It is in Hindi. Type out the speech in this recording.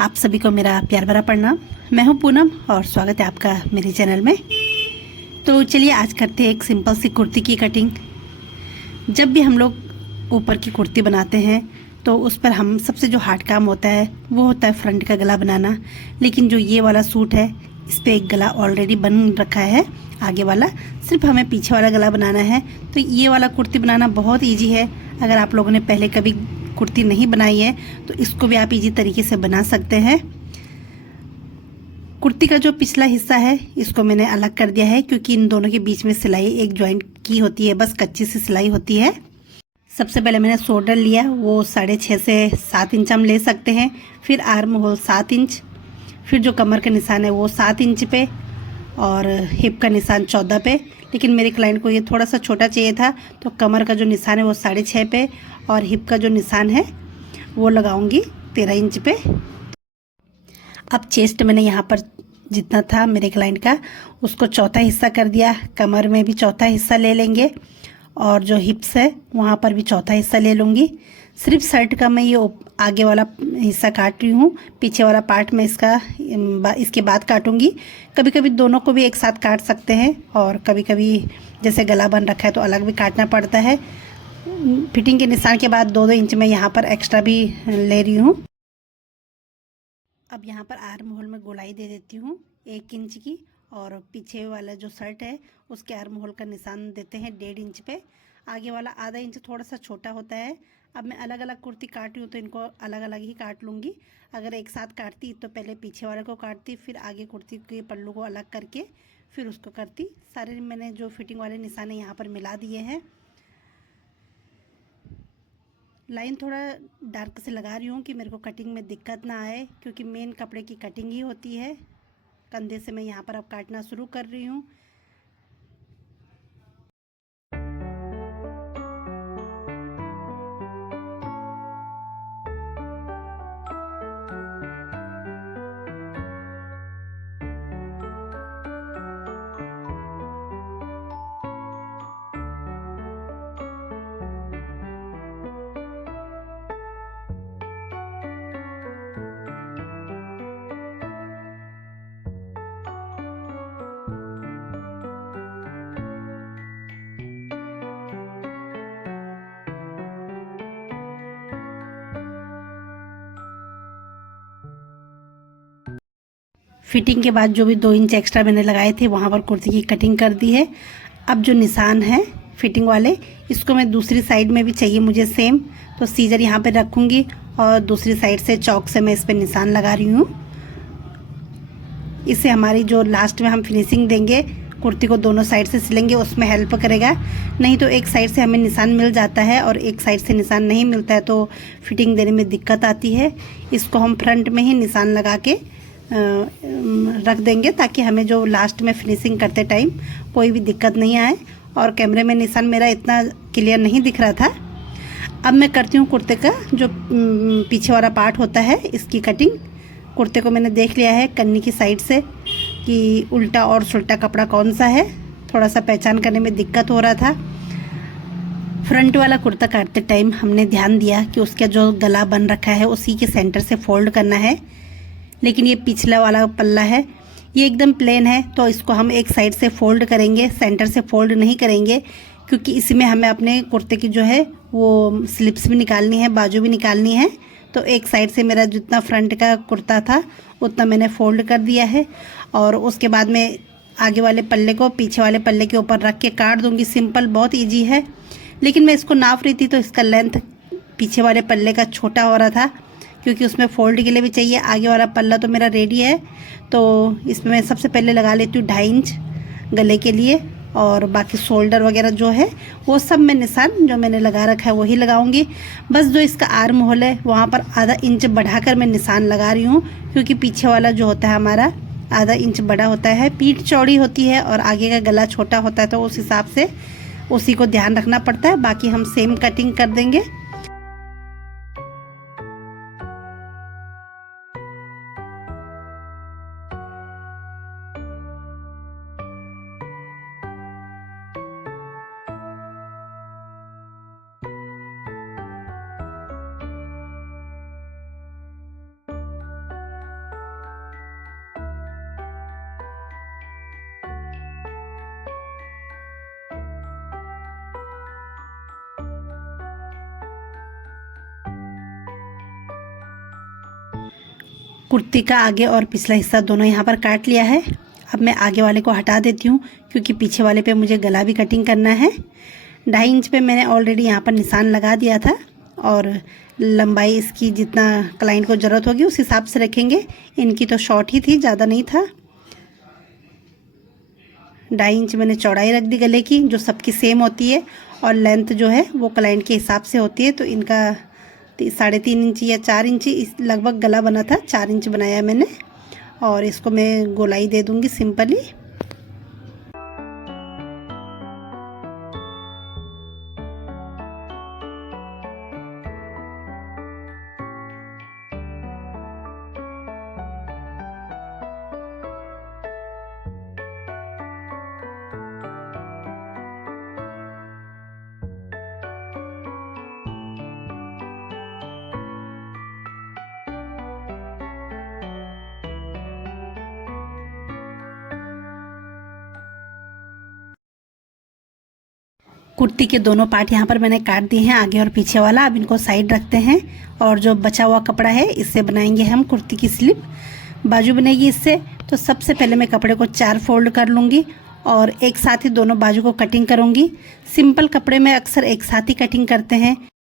आप सभी को मेरा प्यार भरा प्रणाम। मैं हूं पूनम और स्वागत है आपका मेरे चैनल में। तो चलिए आज करते हैं एक सिंपल सी कुर्ती की कटिंग। जब भी हम लोग ऊपर की कुर्ती बनाते हैं तो उस पर हम सबसे जो हार्ड काम होता है वो होता है फ्रंट का गला बनाना। लेकिन जो ये वाला सूट है इस पर एक गला ऑलरेडी बन रखा है, आगे वाला सिर्फ हमें पीछे वाला गला बनाना है। तो ये वाला कुर्ती बनाना बहुत ईजी है। अगर आप लोगों ने पहले कभी कुर्ती नहीं बनाई है तो इसको भी आप इजी तरीके से बना सकते हैं। कुर्ती का जो पिछला हिस्सा है इसको मैंने अलग कर दिया है क्योंकि इन दोनों के बीच में सिलाई एक जॉइंट की होती है, बस कच्ची सी सिलाई होती है। सबसे पहले मैंने शोल्डर लिया, वो 6.5 से 7 इंच हम ले सकते हैं। फिर आर्म होल 7 इंच, फिर जो कमर का निशान है वो 7 इंच पे और हिप का निशान 14 पे। लेकिन मेरे क्लाइंट को ये थोड़ा सा छोटा चाहिए था तो कमर का जो निशान है वो 6.5 पे और हिप का जो निशान है वो लगाऊंगी 13 इंच पे। अब चेस्ट मैंने यहाँ पर जितना था मेरे क्लाइंट का उसको चौथा हिस्सा कर दिया। कमर में भी चौथा हिस्सा ले लेंगे और जो हिप्स है वहाँ पर भी चौथा हिस्सा ले लूँगी। सिर्फ शर्ट का मैं ये आगे वाला हिस्सा काट रही हूँ, पीछे वाला पार्ट में इसके बाद काटूंगी। कभी कभी दोनों को भी एक साथ काट सकते हैं और कभी कभी जैसे गला बन रखा है तो अलग भी काटना पड़ता है। फिटिंग के निशान के बाद 2-2 इंच में यहाँ पर एक्स्ट्रा भी ले रही हूँ। अब यहाँ पर आर्म होल में गोलाई दे देती हूँ 1 इंच की और पीछे वाला जो शर्ट है उसके आर्म होल का निशान देते हैं 1.5 इंच पे। आगे वाला आधा इंच थोड़ा सा छोटा होता है। अब मैं अलग अलग कुर्ती काट रही हूँ तो इनको अलग अलग ही काट लूँगी। अगर एक साथ काटती तो पहले पीछे वाले को काटती, फिर आगे कुर्ती के पल्लू को अलग करके फिर उसको करती। सारे मैंने जो फिटिंग वाले निशाने यहाँ पर मिला दिए हैं। लाइन थोड़ा डार्क से लगा रही हूँ कि मेरे को कटिंग में दिक्कत ना आए क्योंकि मेन कपड़े की कटिंग ही होती है। कंधे से मैं यहाँ पर अब काटना शुरू कर रही हूँ। फिटिंग के बाद जो भी 2 इंच एक्स्ट्रा मैंने लगाए थे वहाँ पर कुर्ती की कटिंग कर दी है। अब जो निशान है फिटिंग वाले इसको मैं दूसरी साइड में भी चाहिए मुझे सेम, तो सीजर यहाँ पे रखूँगी और दूसरी साइड से चौक से मैं इस पर निशान लगा रही हूँ। इससे हमारी जो लास्ट में हम फिनिशिंग देंगे कुर्ती को दोनों साइड से सिलेंगे उसमें हेल्प करेगा। नहीं तो एक साइड से हमें निशान मिल जाता है और एक साइड से निशान नहीं मिलता है तो फिटिंग देने में दिक्कत आती है। इसको हम फ्रंट में ही निशान लगा के रख देंगे ताकि हमें जो लास्ट में फिनिशिंग करते टाइम कोई भी दिक्कत नहीं आए। और कैमरे में निशान मेरा इतना क्लियर नहीं दिख रहा था। अब मैं करती हूँ कुर्ते का जो पीछे वाला पार्ट होता है इसकी कटिंग। कुर्ते को मैंने देख लिया है कन्नी की साइड से कि उल्टा और सुल्टा कपड़ा कौन सा है, थोड़ा सा पहचान करने में दिक्कत हो रहा था। फ्रंट वाला कुर्ता काटते टाइम हमने ध्यान दिया कि उसका जो गला बन रखा है उसी के सेंटर से फोल्ड करना है। लेकिन ये पिछला वाला पल्ला है ये एकदम प्लेन है तो इसको हम एक साइड से फोल्ड करेंगे, सेंटर से फोल्ड नहीं करेंगे क्योंकि इसमें हमें अपने कुर्ते की जो है वो स्लिप्स भी निकालनी है, बाजू भी निकालनी है। तो एक साइड से मेरा जितना फ्रंट का कुर्ता था उतना मैंने फोल्ड कर दिया है और उसके बाद में आगे वाले पल्ले को पीछे वाले पल्ले के ऊपर रख के काट दूंगी। सिंपल, बहुत ईजी है। लेकिन मैं इसको नाप रही थी तो इसका लेंथ पीछे वाले पल्ले का छोटा हो रहा था क्योंकि उसमें फोल्ड के लिए भी चाहिए। आगे वाला पल्ला तो मेरा रेडी है तो इसमें मैं सबसे पहले लगा लेती हूँ 2.5 इंच गले के लिए और बाकी शोल्डर वगैरह जो है वो सब मैं निशान जो मैंने लगा रखा है वही लगाऊंगी। बस जो इसका आर्म होल है वहाँ पर आधा इंच बढ़ाकर मैं निशान लगा रही हूँ क्योंकि पीछे वाला जो होता है हमारा आधा इंच बड़ा होता है। पीठ चौड़ी होती है और आगे का गला छोटा होता है तो उस हिसाब से उसी को ध्यान रखना पड़ता है। बाकी हम सेम कटिंग कर देंगे। कुर्ती का आगे और पिछला हिस्सा दोनों यहाँ पर काट लिया है। अब मैं आगे वाले को हटा देती हूँ क्योंकि पीछे वाले पे मुझे गला भी कटिंग करना है। 2.5 इंच पे मैंने ऑलरेडी यहाँ पर निशान लगा दिया था और लंबाई इसकी जितना क्लाइंट को ज़रूरत होगी उस हिसाब से रखेंगे। इनकी तो शॉर्ट ही थी, ज़्यादा नहीं था। 2.5 इंच मैंने चौड़ाई रख दी गले की, जो सबकी सेम होती है, और लेंथ जो है वो क्लाइंट के हिसाब से होती है। तो इनका 3.5 इंच या 4 इंच इस लगभग गला बना था, 4 इंच बनाया मैंने। और इसको मैं गोलाई दे दूँगी सिंपली। कुर्ती के दोनों पार्ट यहाँ पर मैंने काट दिए हैं, आगे और पीछे वाला। अब इनको साइड रखते हैं और जो बचा हुआ कपड़ा है इससे बनाएंगे हम कुर्ती की स्लिप। बाजू बनेगी इससे। तो सबसे पहले मैं कपड़े को 4 फोल्ड कर लूँगी और एक साथ ही दोनों बाजू को कटिंग करूँगी। सिंपल कपड़े में अक्सर एक साथ ही कटिंग करते हैं